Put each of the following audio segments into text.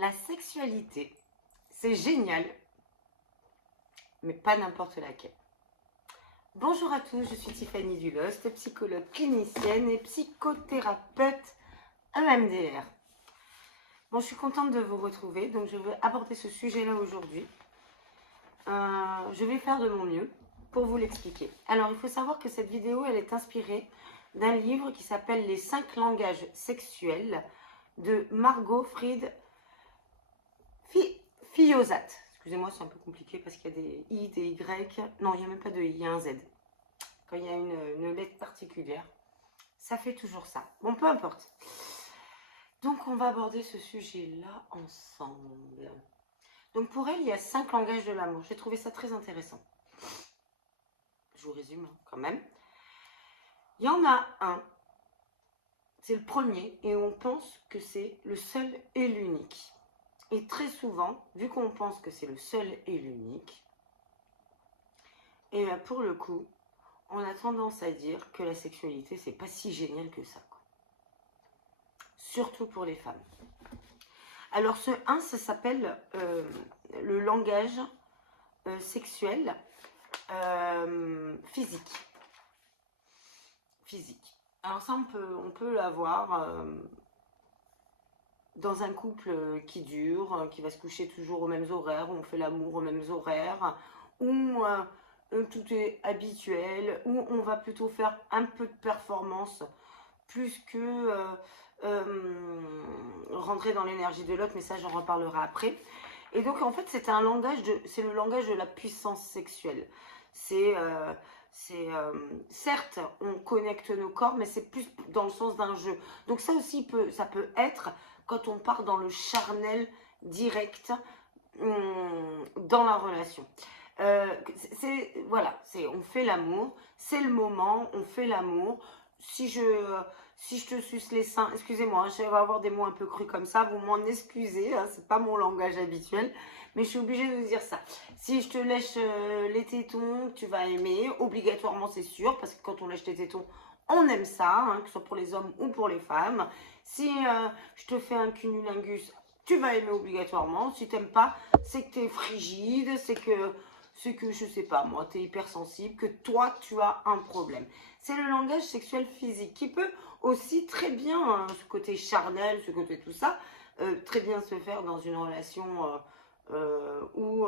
La sexualité, c'est génial, mais pas n'importe laquelle. Bonjour à tous, je suis Tiffany Dulost, psychologue clinicienne et psychothérapeute EMDR. Bon, je suis contente de vous retrouver, donc je vais aborder ce sujet-là aujourd'hui. Je vais faire de mon mieux pour vous l'expliquer. Alors, il faut savoir que cette vidéo, elle est inspirée d'un livre qui s'appelle « Les 5 langages sexuels » de Margot Fried Fillozat. Excusez-moi, c'est un peu compliqué parce qu'il y a des I, des Y. Non, il n'y a même pas de I, il y a un Z. Quand il y a une lettre particulière, ça fait toujours ça. Bon, peu importe. Donc, on va aborder ce sujet-là ensemble. Donc, pour elle, il y a 5 langages de l'amour. J'ai trouvé ça très intéressant. Je vous résume quand même. Il y en a un. C'est le premier et on pense que c'est le seul et l'unique. Et très souvent, vu qu'on pense que c'est le seul et l'unique, et pour le coup, on a tendance à dire que la sexualité, c'est pas si génial que ça, quoi. Surtout pour les femmes. Alors ce 1, ça s'appelle le langage sexuel physique. Physique. Alors ça, on peut l'avoir dans un couple qui dure, qui va se coucher toujours aux mêmes horaires, où on fait l'amour aux mêmes horaires, où tout est habituel, où on va plutôt faire un peu de performance plus que rentrer dans l'énergie de l'autre, mais ça j'en reparlerai après. Et donc en fait c'est le langage de la puissance sexuelle. Certes on connecte nos corps, mais c'est plus dans le sens d'un jeu. Donc ça aussi ça peut être quand on part dans le charnel direct dans la relation. Voilà, on fait l'amour, c'est le moment, on fait l'amour. Si je te suce les seins, excusez-moi, je vais avoir des mots un peu crus comme ça, vous m'en excusez, hein, c'est pas mon langage habituel, mais je suis obligée de vous dire ça. Si je te lèche les tétons, tu vas aimer, obligatoirement c'est sûr, parce que quand on lèche les tétons, on aime ça, hein, que ce soit pour les hommes ou pour les femmes. Si je te fais un cunnilingus, tu vas aimer obligatoirement. Si tu n'aimes pas, c'est que tu es frigide, c'est que je sais pas moi, tu es hypersensible, que toi tu as un problème. C'est le langage sexuel physique qui peut aussi très bien, hein, ce côté charnel, ce côté tout ça, très bien se faire dans une relation où,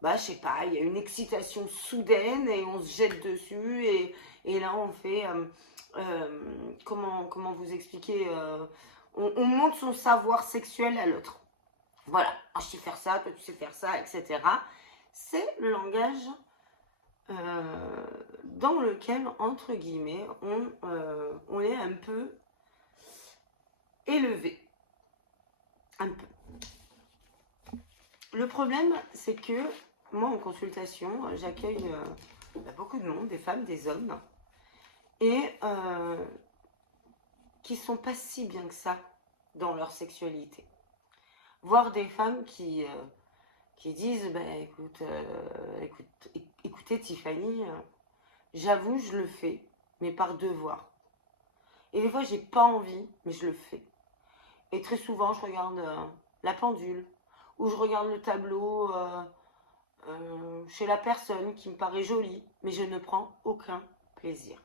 bah je sais pas, il y a une excitation soudaine et on se jette dessus et là on fait, comment vous expliquer, on montre son savoir sexuel à l'autre. Voilà, je sais faire ça, toi tu sais faire ça, etc. C'est le langage dans lequel, entre guillemets, on est un peu élevé. Un peu. Le problème, c'est que moi, en consultation, j'accueille beaucoup de monde, des femmes, des hommes, et qui sont pas si bien que ça dans leur sexualité. Voire des femmes qui disent, bah, écoutez Tiffany, j'avoue, je le fais, mais par devoir. Et des fois, j'ai pas envie, mais je le fais. Et très souvent, je regarde la pendule, ou je regarde le tableau chez la personne qui me paraît jolie, mais je ne prends aucun plaisir.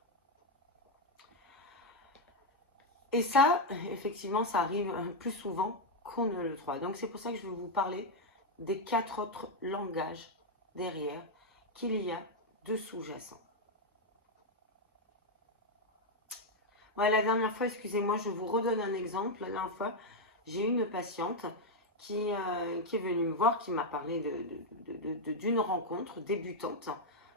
Et ça, effectivement, ça arrive plus souvent qu'on ne le croit. Donc c'est pour ça que je vais vous parler des 4 autres langages derrière qu'il y a de sous-jacents. Ouais, la dernière fois, excusez-moi, je vous redonne un exemple. La dernière fois, j'ai une patiente qui est venue me voir, qui m'a parlé d'une rencontre débutante.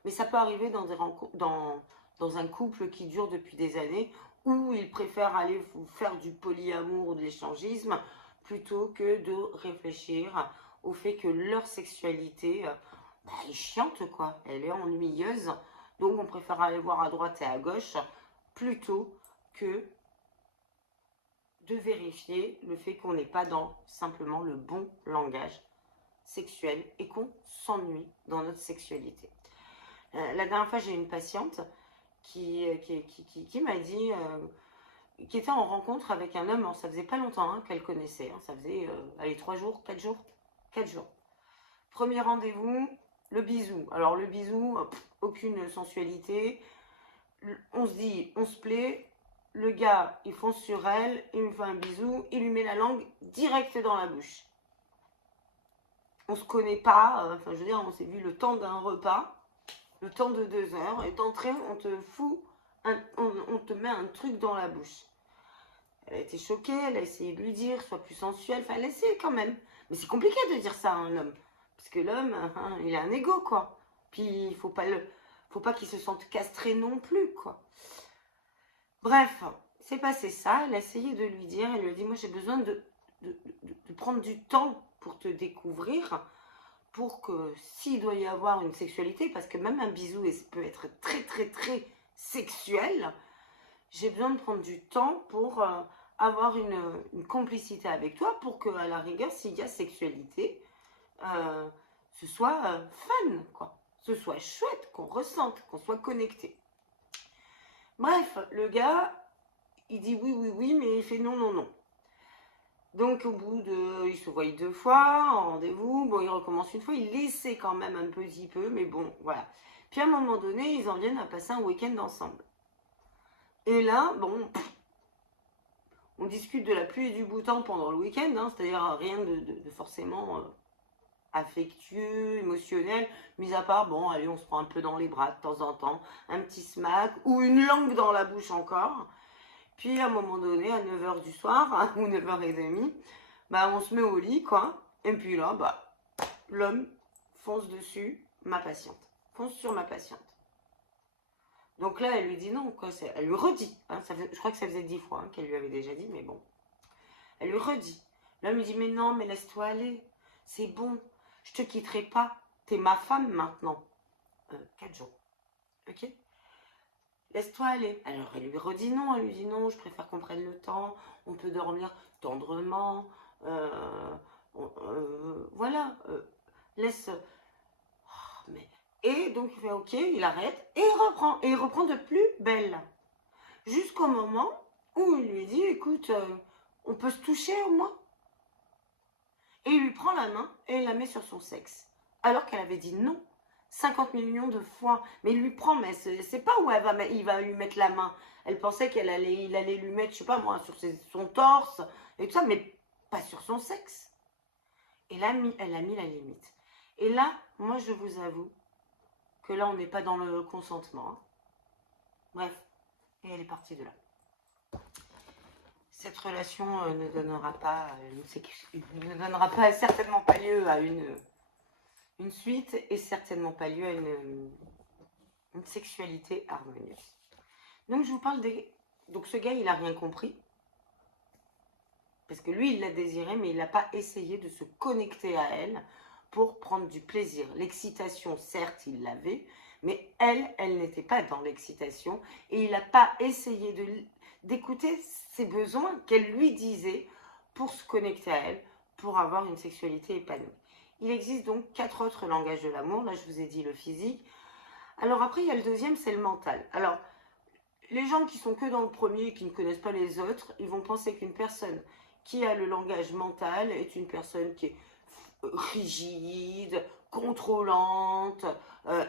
Mais ça peut arriver dans, dans un couple qui dure depuis des années, où ils préfèrent aller faire du polyamour ou de l'échangisme, plutôt que de réfléchir au fait que leur sexualité est chiante, quoi. Elle est ennuyeuse. Donc on préfère aller voir à droite et à gauche, plutôt que de vérifier le fait qu'on n'est pas dans simplement le bon langage sexuel et qu'on s'ennuie dans notre sexualité. La dernière fois, j'ai une patiente qui m'a dit qui était en rencontre avec un homme. Alors, ça faisait pas longtemps hein, qu'elle connaissait. Hein, ça faisait, allez, 3 jours, 4 jours. 4 jours. Premier rendez-vous, le bisou. Alors, le bisou, aucune sensualité. On se dit, on se plaît. Le gars, il fonce sur elle, il lui fait un bisou, il lui met la langue direct dans la bouche. On se connaît pas, enfin, je veux dire, on s'est vu le temps d'un repas, le temps de 2 heures, et d'entrée, on te fout, on te met un truc dans la bouche. Elle a été choquée, elle a essayé de lui dire, sois plus sensuelle, enfin elle a essayé quand même. Mais c'est compliqué de dire ça à un homme, parce que l'homme, hein, il a un ego, quoi. Puis il faut pas qu'il se sente castré non plus, quoi. Bref, c'est passé ça, elle a essayé de lui dire, elle lui a dit, moi j'ai besoin de prendre du temps pour te découvrir, pour que s'il doit y avoir une sexualité, parce que même un bisou peut être très très très sexuel, j'ai besoin de prendre du temps pour avoir une complicité avec toi, pour que à la rigueur, s'il y a sexualité, ce soit fun, quoi. Ce soit chouette, qu'on ressente, qu'on soit connecté. Bref, le gars, il dit oui, oui, oui, mais il fait non, non, non. Donc au bout de, il se voit 2 fois en rendez-vous, bon il recommence une fois, il essaie quand même un petit peu, mais bon voilà. Puis à un moment donné, ils en viennent à passer un week-end ensemble. Et là, bon, on discute de la pluie et du beau temps pendant le week-end, hein, c'est-à-dire rien de forcément affectueux, émotionnel, mis à part, bon allez, on se prend un peu dans les bras de temps en temps, un petit smack ou une langue dans la bouche encore. Puis à un moment donné, à 9 h du soir, hein, ou 9 h 30, bah, on se met au lit, quoi. Et puis là, bah, l'homme fonce dessus ma patiente. Fonce sur ma patiente. Donc là, elle lui dit non, quoi. Elle lui redit. Hein, je crois que ça faisait 10 fois hein, qu'elle lui avait déjà dit, mais bon. Elle lui redit. L'homme lui dit, mais non, mais laisse-toi aller. C'est bon. Je te quitterai pas. T'es ma femme maintenant. 4 jours. Ok ? Laisse-toi aller. Alors elle lui redit non, elle lui dit non, je préfère qu'on prenne le temps, on peut dormir tendrement, voilà, laisse. Oh, mais... Et donc il fait ok, il arrête et il reprend de plus belle. Jusqu'au moment où il lui dit écoute, on peut se toucher au moins. Et il lui prend la main et il la met sur son sexe. Alors qu'elle avait dit non. 50 millions de fois. Mais il lui prend, mais c'est pas où il va lui mettre la main. Elle pensait il allait lui mettre, je sais pas moi, sur son torse et tout ça, mais pas sur son sexe. Et là, elle a mis la limite. Et là, moi, je vous avoue que là, on n'est pas dans le consentement. Hein. Bref. Et elle est partie de là. Cette relation ne donnera pas, certainement pas lieu à une suite et certainement pas lieu à une sexualité harmonieuse. Donc je vous parle des... Donc ce gars, il n'a rien compris. Parce que lui, il l'a désiré, mais il n'a pas essayé de se connecter à elle pour prendre du plaisir. L'excitation, certes, il l'avait, mais elle n'était pas dans l'excitation. Et il n'a pas essayé d'écouter ses besoins qu'elle lui disait pour se connecter à elle, pour avoir une sexualité épanouie. Il existe donc 4 autres langages de l'amour. Là, je vous ai dit le physique. Alors après, il y a le deuxième, c'est le mental. Alors, les gens qui sont que dans le premier et qui ne connaissent pas les autres, ils vont penser qu'une personne qui a le langage mental est une personne qui est rigide, contrôlante,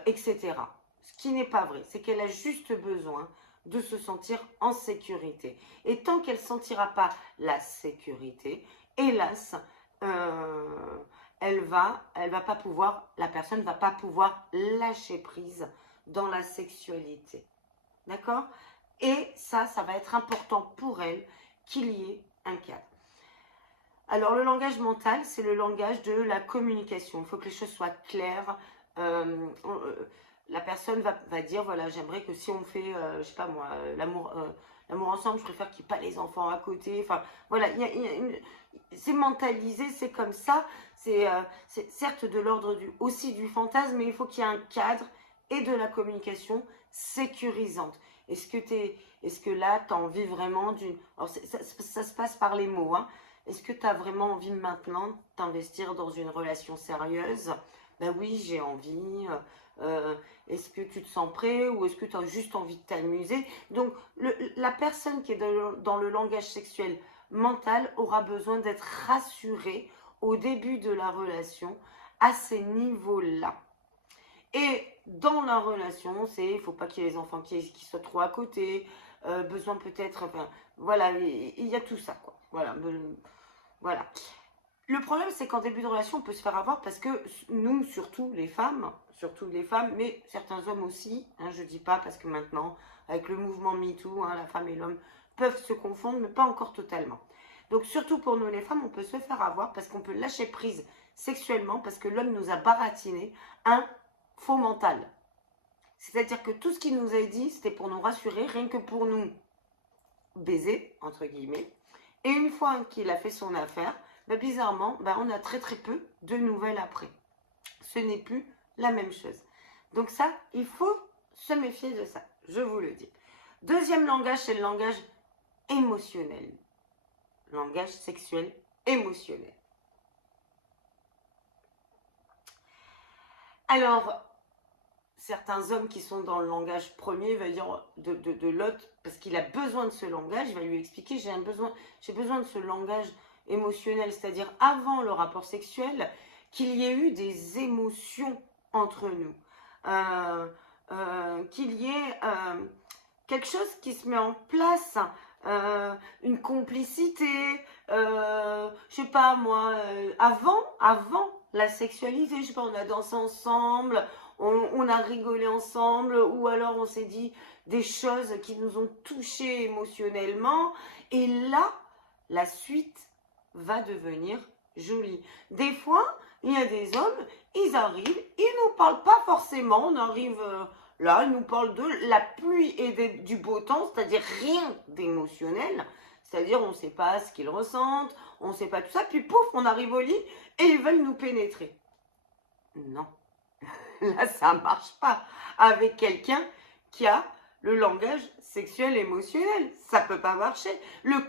etc. Ce qui n'est pas vrai, c'est qu'elle a juste besoin de se sentir en sécurité. Et tant qu'elle ne sentira pas la sécurité, hélas, la personne ne va pas pouvoir lâcher prise dans la sexualité. D'accord ? Et ça va être important pour elle qu'il y ait un cadre. Alors, le langage mental, c'est le langage de la communication. Il faut que les choses soient claires. La personne va dire, voilà, j'aimerais que si on fait, je sais pas moi, l'amour ensemble, je préfère qu'il n'y ait pas les enfants à côté. Enfin, voilà, c'est mentalisé, c'est comme ça. C'est certes de l'ordre aussi du fantasme, mais il faut qu'il y ait un cadre et de la communication sécurisante. Est-ce que là, tu as envie vraiment d'une... Alors, ça se passe par les mots, hein. Est-ce que tu as vraiment envie maintenant d'investir dans une relation sérieuse? Ben oui, j'ai envie. Est-ce que tu te sens prêt ou est-ce que tu as juste envie de t'amuser? Donc, la personne qui est dans le langage sexuel mental aura besoin d'être rassurée au début de la relation à ces niveaux-là. Et dans la relation, il ne faut pas qu'il y ait les enfants qui soient trop à côté, besoin peut-être, enfin, voilà, il y a tout ça, quoi. Voilà, voilà. Le problème, c'est qu'en début de relation, on peut se faire avoir parce que nous, surtout les femmes, mais certains hommes aussi, hein, je dis pas parce que maintenant, avec le mouvement MeToo, hein, la femme et l'homme peuvent se confondre, mais pas encore totalement. Donc surtout pour nous les femmes, on peut se faire avoir parce qu'on peut lâcher prise sexuellement parce que l'homme nous a baratiné un faux mental. C'est-à-dire que tout ce qu'il nous a dit, c'était pour nous rassurer, rien que pour nous baiser, entre guillemets. Et une fois qu'il a fait son affaire, bah bizarrement, bah on a très très peu de nouvelles après. Ce n'est plus la même chose. Donc ça, il faut se méfier de ça, je vous le dis. Deuxième langage, c'est le langage émotionnel. Langage sexuel émotionnel. Alors, certains hommes qui sont dans le langage premier, va dire de l'autre, parce qu'il a besoin de ce langage, il va lui expliquer, j'ai besoin de ce langage émotionnel, c'est-à-dire avant le rapport sexuel, qu'il y ait eu des émotions entre nous, qu'il y ait quelque chose qui se met en place, une complicité, je sais pas moi, avant la sexualité, je sais pas, on a dansé ensemble, on a rigolé ensemble, ou alors on s'est dit des choses qui nous ont touchés émotionnellement, et là, la suite va devenir jolie. Des fois, il y a des hommes, ils arrivent, ils nous parlent pas forcément, on arrive là, ils nous parlent de la pluie et du beau temps, c'est-à-dire rien d'émotionnel, c'est-à-dire on ne sait pas ce qu'ils ressentent, on ne sait pas tout ça, puis pouf, on arrive au lit et ils veulent nous pénétrer. Non. Là, ça ne marche pas avec quelqu'un qui a le langage sexuel émotionnel. Ça ne peut pas marcher. Le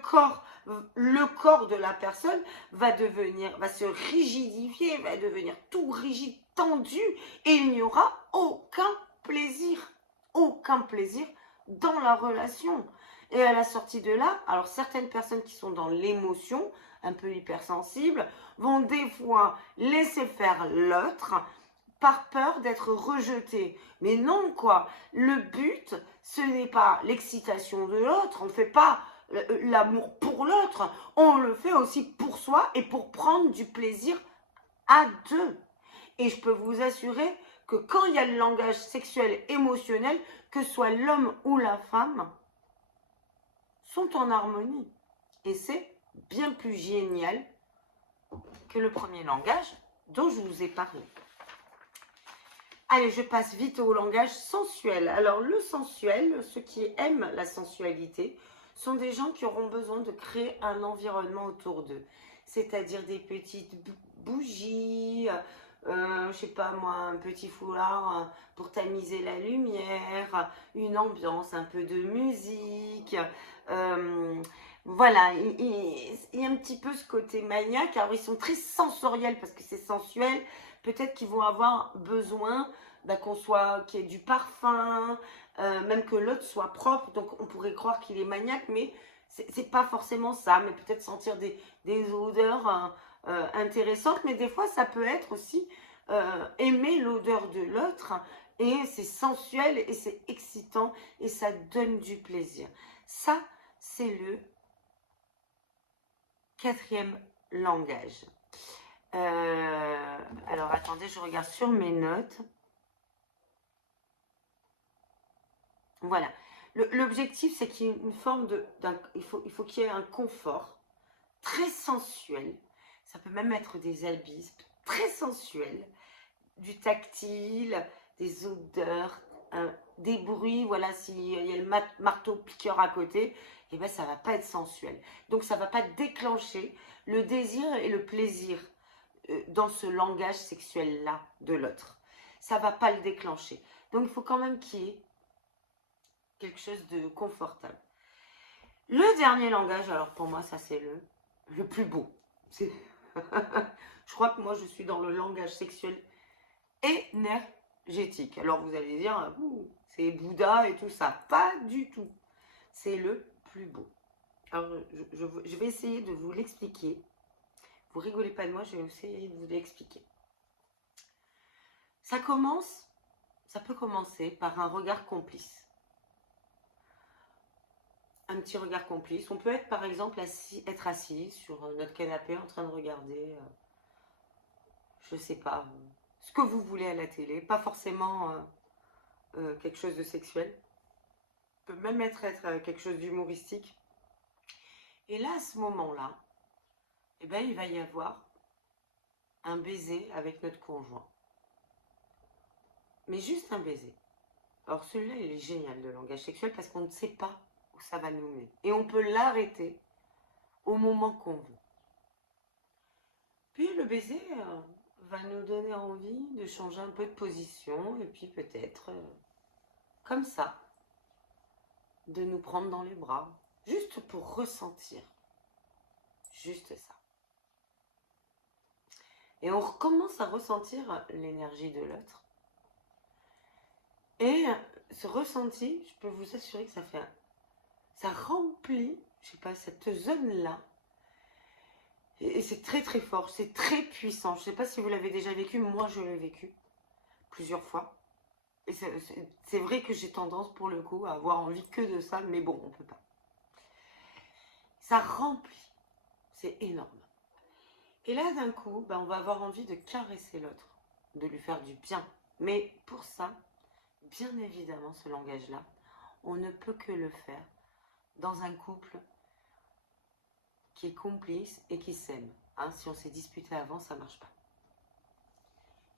corps de la personne va se rigidifier, va devenir tout rigide, tendu, et il n'y aura aucun plaisir dans la relation. Et à la sortie de là, alors certaines personnes qui sont dans l'émotion, un peu hypersensibles, vont des fois laisser faire l'autre par peur d'être rejeté. Mais non, quoi. Le but, ce n'est pas l'excitation de l'autre. On ne fait pas l'amour pour l'autre. On le fait aussi pour soi et pour prendre du plaisir à deux. Et je peux vous assurer que quand il y a le langage sexuel émotionnel, que ce soit l'homme ou la femme, sont en harmonie. Et c'est bien plus génial que le premier langage dont je vous ai parlé. Allez, je passe vite au langage sensuel. Alors, le sensuel, ceux qui aiment la sensualité, sont des gens qui auront besoin de créer un environnement autour d'eux. C'est-à-dire des petites bougies, je sais pas moi, un petit foulard pour tamiser la lumière, une ambiance, un peu de musique. Voilà, il y a un petit peu ce côté maniaque. Alors, ils sont très sensoriels parce que c'est sensuel. Peut-être qu'ils vont avoir besoin qu'il y ait du parfum, même que l'autre soit propre. Donc, on pourrait croire qu'il est maniaque, mais c'est pas forcément ça. Mais peut-être sentir des odeurs intéressantes. Mais des fois, ça peut être aussi aimer l'odeur de l'autre. Et c'est sensuel et c'est excitant et ça donne du plaisir. Ça, c'est le quatrième langage. Alors, attendez, je regarde sur mes notes. Voilà. L'objectif, c'est qu'il y ait une forme il faut qu'il y ait un confort très sensuel. Ça peut même être des habits très sensuels, du tactile, des odeurs, des bruits. Voilà, s'il y a le marteau-piqueur à côté, eh ben, ça ne va pas être sensuel. Donc, ça ne va pas déclencher le désir et le plaisir dans ce langage sexuel-là de l'autre. Ça ne va pas le déclencher. Donc, il faut quand même qu'il y ait quelque chose de confortable. Le dernier langage, alors pour moi, ça c'est le plus beau. Je crois que moi, je suis dans le langage sexuel énergétique. Alors vous allez dire, c'est Bouddha et tout ça. Pas du tout. C'est le plus beau. Alors je vais essayer de vous l'expliquer. Vous rigolez pas de moi, je vais essayer de vous l'expliquer. Ça peut commencer par un regard complice. Un petit regard complice. On peut être par exemple être assis sur notre canapé en train de regarder, je sais pas, ce que vous voulez à la télé. Pas forcément quelque chose de sexuel. Peut même être quelque chose d'humoristique. Et là, à ce moment-là, eh ben, il va y avoir un baiser avec notre conjoint. Mais juste un baiser. Alors celui-là, il est génial, le langage sexuel, parce qu'on ne sait pas où ça va nous mener. Et on peut l'arrêter au moment qu'on veut. Puis le baiser va nous donner envie de changer un peu de position, et puis peut-être, comme ça, de nous prendre dans les bras, juste pour ressentir. Juste ça. Et on recommence à ressentir l'énergie de l'autre. Et ce ressenti, je peux vous assurer que ça remplit, je sais pas, cette zone-là. Et c'est très très fort, c'est très puissant. Je sais pas si vous l'avez déjà vécu, moi je l'ai vécu plusieurs fois. Et c'est vrai que j'ai tendance pour le coup à avoir envie que de ça, mais bon, on peut pas. Ça remplit, c'est énorme. Et là d'un coup, on va avoir envie de caresser l'autre, de lui faire du bien. Mais pour ça, bien évidemment, ce langage-là, on ne peut que le faire dans un couple qui est complice et qui s'aime. Hein, si on s'est disputé avant, ça ne marche pas.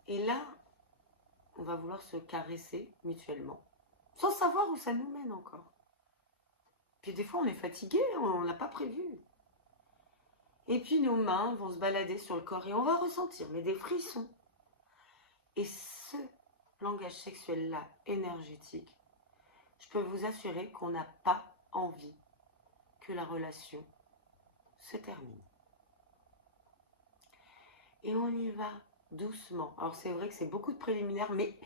Et là, on va vouloir se caresser mutuellement, sans savoir où ça nous mène encore. Puis des fois, on est fatigué, on n'a pas prévu. Et puis nos mains vont se balader sur le corps et on va ressentir, mais des frissons. Et ce langage sexuel-là, énergétique, je peux vous assurer qu'on n'a pas envie que la relation se termine. Et on y va doucement. Alors c'est vrai que c'est beaucoup de préliminaires, mais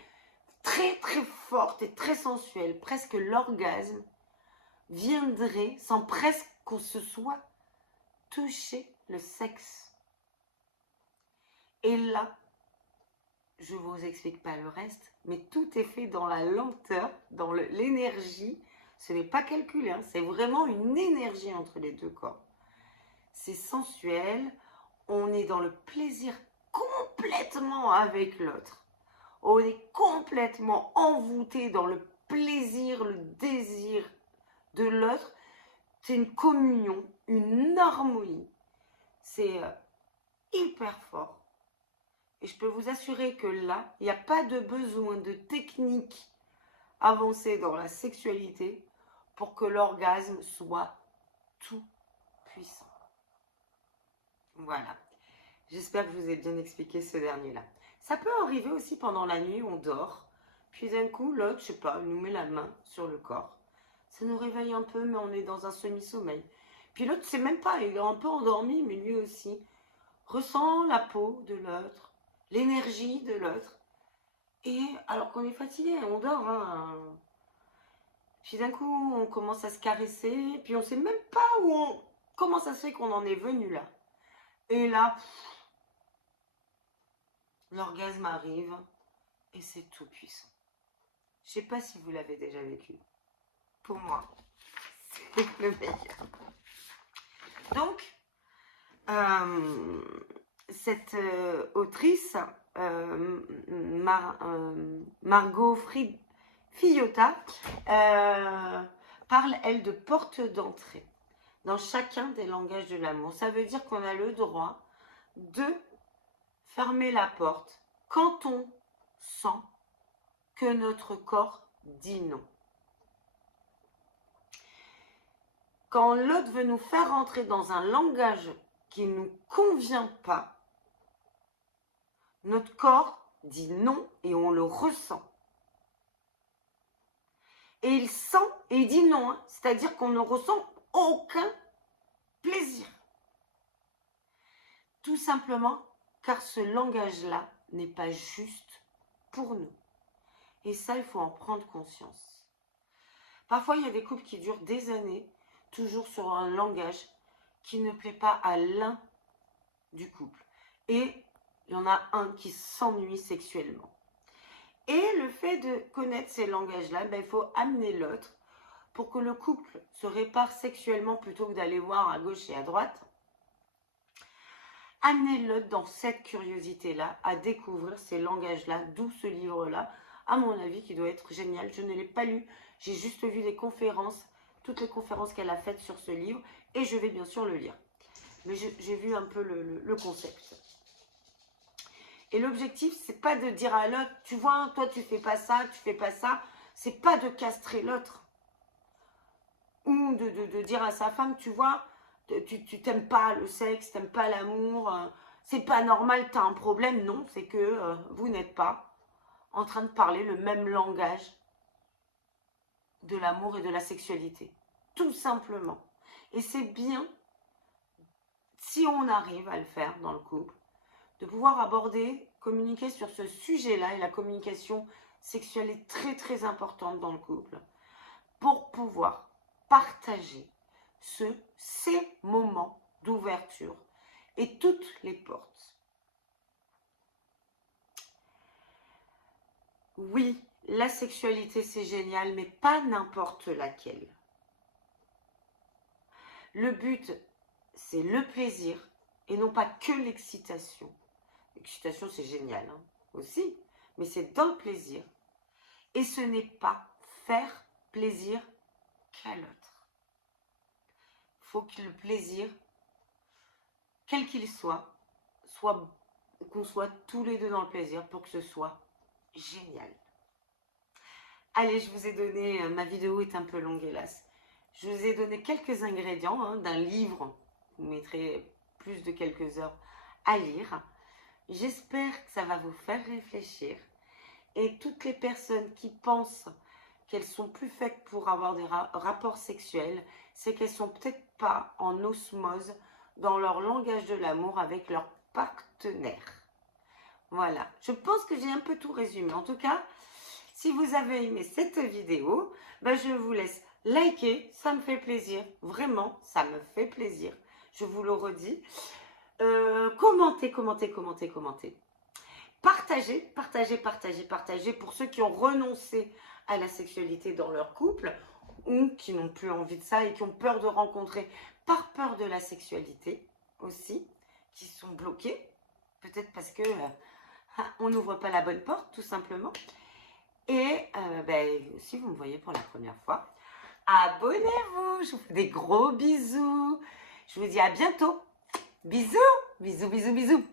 très très forte et très sensuelle. Presque l'orgasme viendrait sans presque qu'on se soit touché le sexe. Et là, je ne vous explique pas le reste, mais tout est fait dans la lenteur, dans l'énergie. Ce n'est pas calculé, hein, c'est vraiment une énergie entre les deux corps. C'est sensuel, on est dans le plaisir complètement avec l'autre. On est complètement envoûté dans le plaisir, le désir de l'autre. C'est une communion, une harmonie. C'est hyper fort. Et je peux vous assurer que là, il n'y a pas de besoin de technique avancée dans la sexualité pour que l'orgasme soit tout puissant. Voilà. J'espère que je vous ai bien expliqué ce dernier-là. Ça peut arriver aussi pendant la nuit, on dort. Puis d'un coup, l'autre, je sais pas, nous met la main sur le corps. Ça nous réveille un peu, mais on est dans un semi-sommeil. Puis l'autre, c'est même pas, il est un peu endormi, mais lui aussi ressent la peau de l'autre, l'énergie de l'autre. Et alors qu'on est fatigué, on dort. Hein. Puis d'un coup, on commence à se caresser, puis on sait même pas comment ça se fait qu'on en est venu là. Et là, l'orgasme arrive et c'est tout puissant. Je sais pas si vous l'avez déjà vécu. Pour moi, c'est le meilleur. Donc, cette autrice, Margot Fillota, parle, elle, de porte d'entrée dans chacun des langages de l'amour. Ça veut dire qu'on a le droit de fermer la porte quand on sent que notre corps dit non. Quand l'autre veut nous faire rentrer dans un langage qui ne nous convient pas, notre corps dit non et on le ressent. Et il sent et il dit non, hein, c'est-à-dire qu'on ne ressent aucun plaisir. Tout simplement car ce langage-là n'est pas juste pour nous. Et ça, il faut en prendre conscience. Parfois, il y a des couples qui durent des années, toujours sur un langage qui ne plaît pas à l'un du couple. Et il y en a un qui s'ennuie sexuellement. Et le fait de connaître ces langages-là, ben, il faut amener l'autre pour que le couple se répare sexuellement plutôt que d'aller voir à gauche et à droite. Amener l'autre dans cette curiosité-là, à découvrir ces langages-là, d'où ce livre-là, à mon avis, qui doit être génial. Je ne l'ai pas lu, j'ai juste vu les conférences, toutes les conférences qu'elle a faites sur ce livre, et je vais bien sûr le lire. Mais j'ai vu un peu le concept. Et l'objectif, c'est pas de dire à l'autre, tu vois, toi tu fais pas ça, tu fais pas ça. C'est pas de castrer l'autre. Ou de dire à sa femme, tu vois, tu t'aimes pas le sexe, t'aimes pas l'amour, c'est pas normal, t'as un problème. Non, c'est que vous n'êtes pas en train de parler le même langage de l'amour et de la sexualité. Tout simplement. Et c'est bien, si on arrive à le faire dans le couple, de pouvoir aborder, communiquer sur ce sujet-là, et la communication sexuelle est très très importante dans le couple, pour pouvoir partager ces moments d'ouverture et toutes les portes. Oui, la sexualité c'est génial, mais pas n'importe laquelle. Le but, c'est le plaisir et non pas que l'excitation. L'excitation, c'est génial aussi, mais c'est dans le plaisir. Et ce n'est pas faire plaisir qu'à l'autre. Il faut que le plaisir, quel qu'il soit qu'on soit tous les deux dans le plaisir pour que ce soit génial. Allez, je vous ai donné, ma vidéo est un peu longue hélas, je vous ai donné quelques ingrédients d'un livre, vous mettrez plus de quelques heures à lire. J'espère que ça va vous faire réfléchir. Et toutes les personnes qui pensent qu'elles sont plus faites pour avoir des rapports sexuels, c'est qu'elles sont peut-être pas en osmose dans leur langage de l'amour avec leur partenaire. Voilà, je pense que j'ai un peu tout résumé. En tout cas, si vous avez aimé cette vidéo, ben je vous laisse liker, ça me fait plaisir. Vraiment, ça me fait plaisir. Je vous le redis. Commentez. Partagez pour ceux qui ont renoncé à la sexualité dans leur couple ou qui n'ont plus envie de ça et qui ont peur de rencontrer par peur de la sexualité aussi, qui sont bloqués, peut-être parce que on n'ouvre pas la bonne porte tout simplement. Et si vous me voyez pour la première fois, abonnez-vous, je vous fais des gros bisous, je vous dis à bientôt. Bisous, bisous.